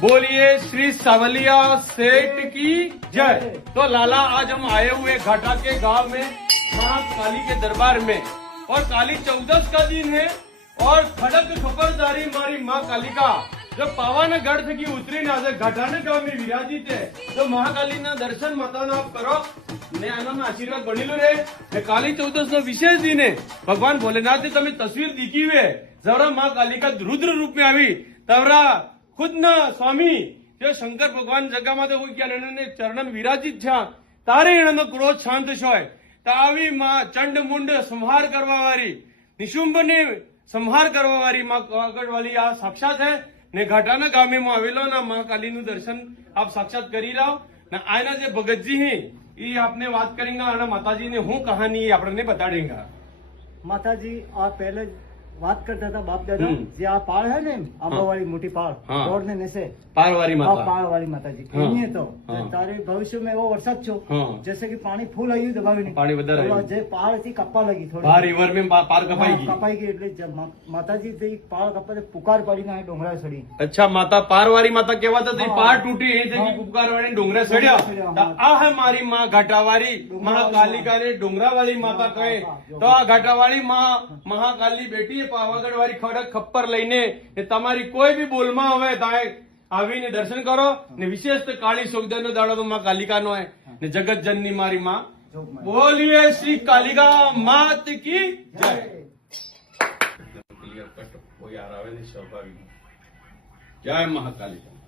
बोलिए श्री सावलिया सेठ की जय। तो लाला आज हम आए हुए घाटा के गांव में महाकाली के दरबार में, और काली चौदस का दिन है और खड़क खबरदारी मारी माँ कालिका जो पावन गढ़ थकी उतरी ना घाटाने गांव में विराजित है। तो महाकाली ना दर्शन माता ना आप करो ने आना आशीर्वाद बनेलो रे। काली चौदस नो विशेष दिन है। भगवान भोलेनाथ ने तमें तस्वीर दीखी हुए जवरा माँ कालिका रुद्र रूप में આવી तवरा खुद न स्वामी जो शंकर भगवान जगह में हुई क्या ने चरणन विराजित छा तारे एनो क्रोध शांत छोय तो आवी मां चंड मुंड संहार करवा वाली निशुंभ ने संहार करवा वाली मां कागड़ वाली आ साक्षात है ने घाटाना गामे में आवेलो ना मां काली नु दर्शन आप साक्षात करी रहो ना आयना जे भगत जी है ये आपने बात करेंगे और माताजी ने हूँ कहानी आपने बता देंगे। माताजी आप पहले बात करता था बाप दादा जे आ पाड़ है ने आंबा वाली मोटी पाड़ रोड ने नेसे पाड़ वाली माता पाड़ वाली माता जी कहिए तो तारे भविष्य में वो वर्षा छो जैसे कि पानी फूल आई दबावी नहीं पानी बदर आई जे पाड़ थी कप्पा लगी थोड़ी बाहर रिवर में पार कपाई એટલે जब माताजी ते पाड़ कप्पा ते पुकार पड़ी ना डोंगरा सड़ी। अच्छा माता पार वाली माता कहवाता थी पाड़ टूटी है थी पुकार वाली डोंगरा सड़िया आ है मारी मां घाटावारी महाकालिका ने डोंगरा वाली माता कहे तो आ घाटावाली मां महाकाली बेटी है पावागढ़ वाली खड़क खप्पर लईने તમારી કોઈ બી બોલમાં હવે તાએ આવીને દર્શન કરો ને વિશેષ તો કાળી સોગદનો દાડો તો માં કાલિકાનો હે ને જગત જનની મારી માં બોલીએ શ્રી કાલિકા માત की जय। क्लियर कट कोई आ रहा है नहीं स्वाभाविक जय महाकालिका।